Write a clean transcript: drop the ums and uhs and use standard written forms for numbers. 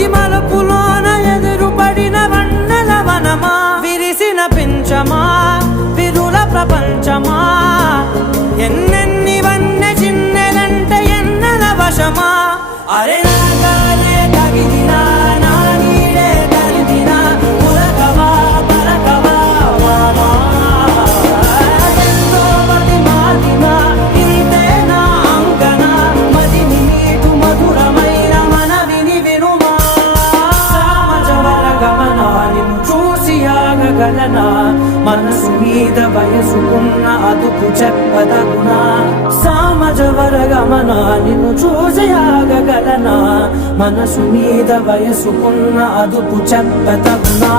ప్రతి మలుపులోన ఎదురుపడిన వన్నెల వనమా, విరిసిన పించమా విరుల ప్రపంచమా, ఎన్నెన్ని వన్నె చిన్నెలంటే ఎన్నెల వశమా. అరే నాగాలే తగిలినా నా నీడే తరిమినా ఉరకవా పరకవా వామా, ఎంతో మతి మాటినా ఇంతే నా అంకన, మదిని నీటు మధురమైన మనవిని వినుమా. సామజవర గమన నిన్ను చూసి ఆగగలనా, మనసు మీద వయసుకున్న అదుపు చెప్పదగునా. సామజవర గమన నిన్ను చూసి ఆగగలనా, మనసు మీద వయసుకున్న అదుపు చెప్పదగునా.